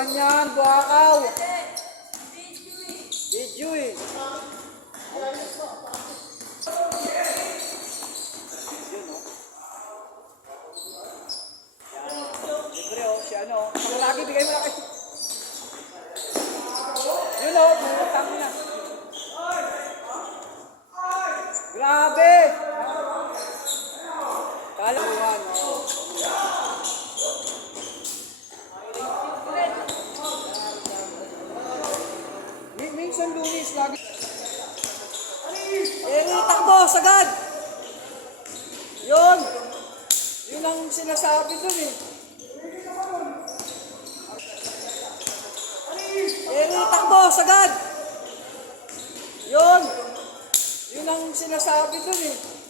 yan, buakaw. Video eh. Yun oh. Oh, si ano. Ang bigay mo na kay... Yun oh, bumutang mo na. Grabe! Kala mo yan, Minsan lunis, lagi. Eh, takbo, sagad! Yun! Yun ang sinasabi dun eh. Eh, takbo, sagad! Yun! Yun ang sinasabi dun eh.